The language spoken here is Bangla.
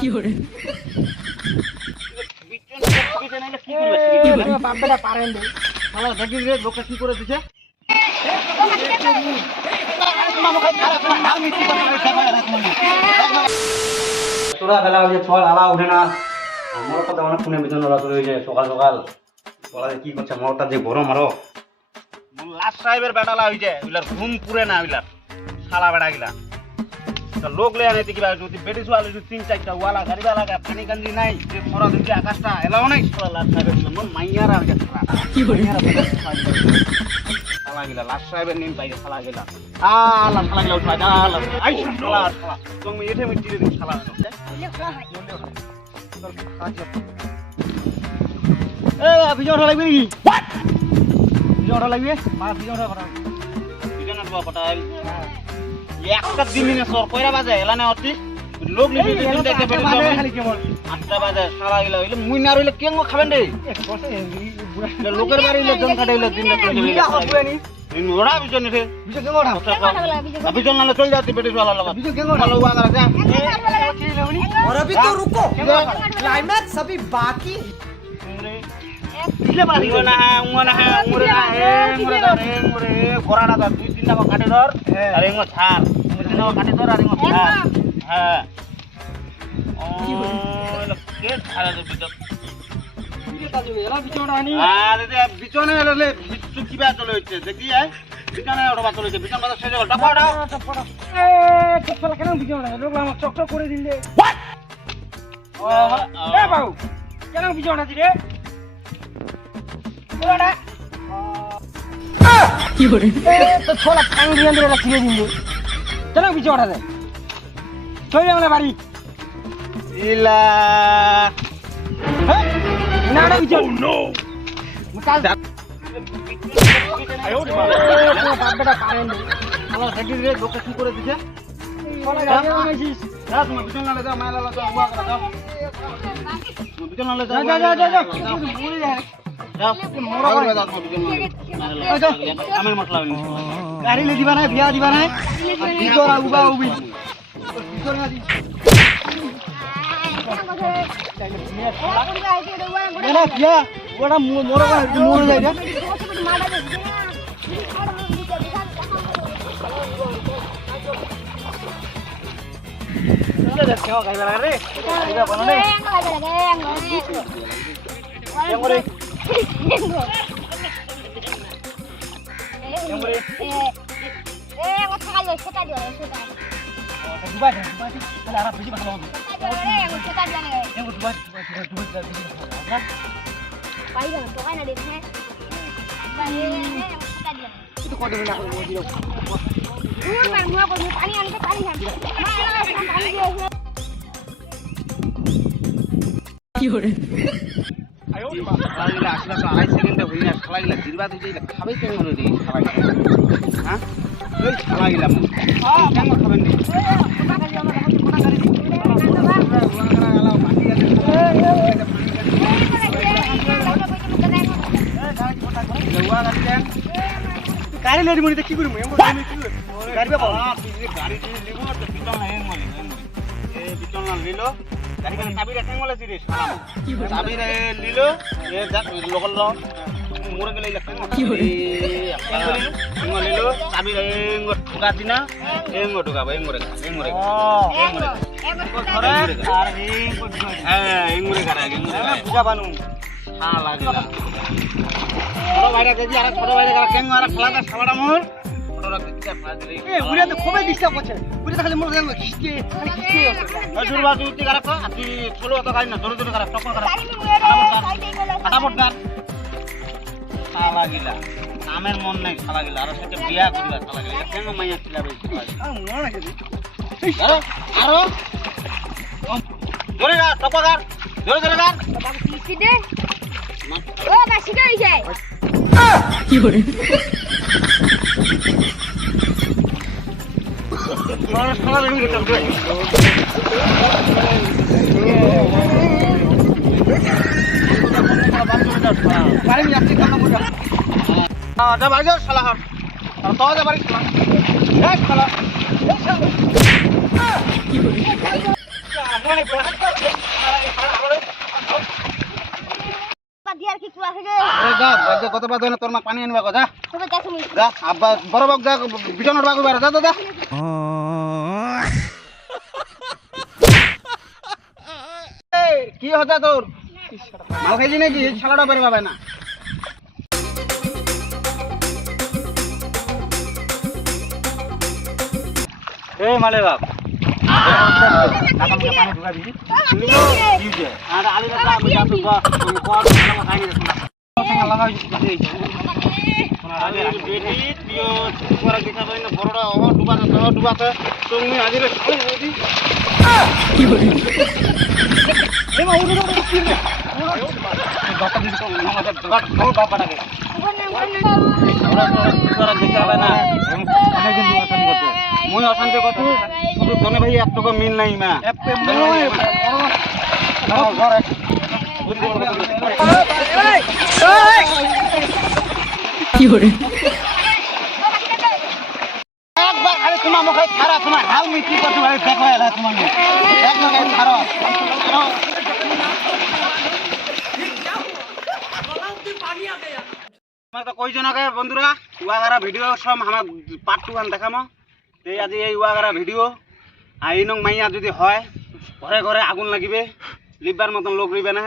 কি করে বাপটা পারেন রে শালা দেখিস রে লোকটা কি করে দিছে তোরা বেলা হয়ে ছয় আলা উঠে না আমার কথা অনেক শুনে বিজন রাত্রে হয়ে যায় সকাল সকাল বলা কি করছে মরটা যে গরম আরো লাস্ট সাহেবের বেটালা হয়ে যায় ওইলার ঘুম পুরে না ওইলার শালা বেড়া গিলা লোক লে আনে কিবা যদি বেটি সোয়ালে যদি তিন চারটা ওয়ালা গাড়ি বালা পানি কান্দি নাই যে খরা দিকে আকাশটা এলাও নাই লাস্ট সাহেবের মন মাইয়ারা হয়ে যায় কি করে শালা গিলা লাস্ট সাহেবের নিম পাই শালা গিলা আলা শালা গিলা উঠা আলা আই শালা শালা তুমি এঠে মিটি দিন শালা এ বিজন লাগবে নাকি বিজন লাগবে মা বিজন করা বিজনের বাবা পটাইল একটা দিনে সর কয়রা বাজে এলানে অতি লোক লিবি দিন দেখতে পেরে খালি কেমন 8টা বাজে শালা গিলা হইলে মুই না রইলে কেন খাবেন রে লোকের বাড়ি হইলে জন কাটে হইলে দিন দেখতে পেরে ওরা বিজন রে বিজন কেমন বিজন নালে চল যাতে বেটি শালা লাগা বিজন কেমন ভালো ওয়া করা যা और अभी तो रुको क्लाइमैक्स अभी बाकी দিলে বাড়ি না উঙ্গনা উঙ্গরে না উঙ্গরে ধর উঙ্গরে কোরানা ধর দুই তিনটা কাটে ধর আর এঙ্গ ছাড় দুই তিনটা কাটে ধর আর এঙ্গ ছাড় হ্যাঁ ও কে ছাড়া দে বিজন আরে দে বিজনে এলে বিচু কিবা চলে হচ্ছে দেখি আয় বিজনে ওটা চলে হচ্ছে বিজন বাজার সেজে টাপা দাও এ চকচলা কেন বিজন লোক আমার চকচক করে দিলে ও এ বাবু কেন বিজন আছে রে ওরা কি করে এ তো ছোলা খাং দিয়ে দিলে ছিড়ে দিলে কেন বিজন আছে চলে যাও বাড়ি ইলা না না বিজন নো কাল আয়ো রে বাপটা পারেন রে আমার দেখিস রে লোকটা কি করে দিছে ছোলা গাড়ি আনাইছিস যা তুমি বিজন নালে যাও মাইলা লাগা উয়া করা যাও তুমি বিজন নালে যা যাও যা যা যা মরে যায় যাও মোরা করে যাও তুমি বিজন নালে আমের মশলা হইনি গাড়ি লে দিবা না বিয়া দিবা না বিজোরা উবা উবি বিজোরা দি না বিয়া ওটা মোরা মোরা যায় রে কেও গাইবা রে গাইবা বনে এমরে দুবাই দুবাই তাহলে আর বেশি ভালো হবে এমরে Dubai Dubai itu kode benar aku mau dia কি করে আয়ো শালা আসলে তো আড়াই সেকেন্ডে হই না শালা গিলা দিরবা দুই খাবে কেন হলো রে শালা গিলা হ্যাঁ ওই শালা গিলা কেন খাবেন রে গাড়ি লেডি মনিতে কি করব গাড়ি বাবা গাড়ি লিবো না তো পিছন না এং মলে এই পিছন না লিলো গাড়ি কেন চাবি রেখে মলে সিরে চাবি রে লিলো এ যা লোকল লো মোরে গেলে লাগছে কি করে এং লিলো চাবি রে এং ঠুকা দিনা এং ঠুকাবো এং মোরে ধরে আর হ্যাঁ এং মোরে গাড়া বুঝা বানু শালা গিলা ছোট ভাইরা যদি আর ছোট ভাইরা গাড়া কেন আর খেলাটা সাবাড়া মোর ছোটরা কিটা ফাজ রে এ উড়ে তো খুবই ডিস্টার্ব করছে উড়ে তো খালি মোর গান খিচকে জোর বাজু উঠতে গাড়া কো আপনি ছোলো তো গাড়ি না জোরে জোরে গাড়া টক্কর গাড়া ফাটাফট গাড় শালা গিলা নামের মন নাই শালা গিলা আর সাথে বিয়া করিবা শালা গিলা কেন মাইয়া ছিলা বে মনে রাখে আরো জোরে গাড় টক্কর গাড় জোরে জোরে গাড় কি করে শালা রে গেছে বাড়ি মি আসছে কাম বুঝা যা বাড়ি যাও শালা হাট তো যা বাড়ি শালা এই শালা কি করে দিয়ার কি কুয়া থেকে যা কত বাদ তোর মা পানি আনবা যা তোকে যাচ্ছে নি যা আব্বা বড় বাবু যা বিছানোর বাবু বেড়া যা যা কি হচ্ছে তোর মাল খাইছি নাকি শালাটা বের পাবে না এই মালে বাপ পানি ঢুকা দিবি আর আলি রাখা আমি যাবো কত খাই রে সোনা লাগাই বেটি তুই পরে দেখা পাই না বড়টা ডুবাতে তুমি আজিরে কি করে মুই অশান্তি করতে শুধু দনে ভাই একটুকু মিল নাই মা কি করে একবার খালি তোমার মুখে ছাড়া তোমার হাল মুই কি করতে পারি দেখো এলা তোমার মুখ এক লাগাই ছাড়ো তোমার তো কইছো না বন্ধুরা উয়াগারা ভিডিও সব আমার পার্ট 2 দেখামো এই আজি এই উয়াগারা ভিডিও আর এই নং মাইয়া যদি হয় ঘরে ঘরে আগুন লাগিবে লিববার মতন লোক রইবে না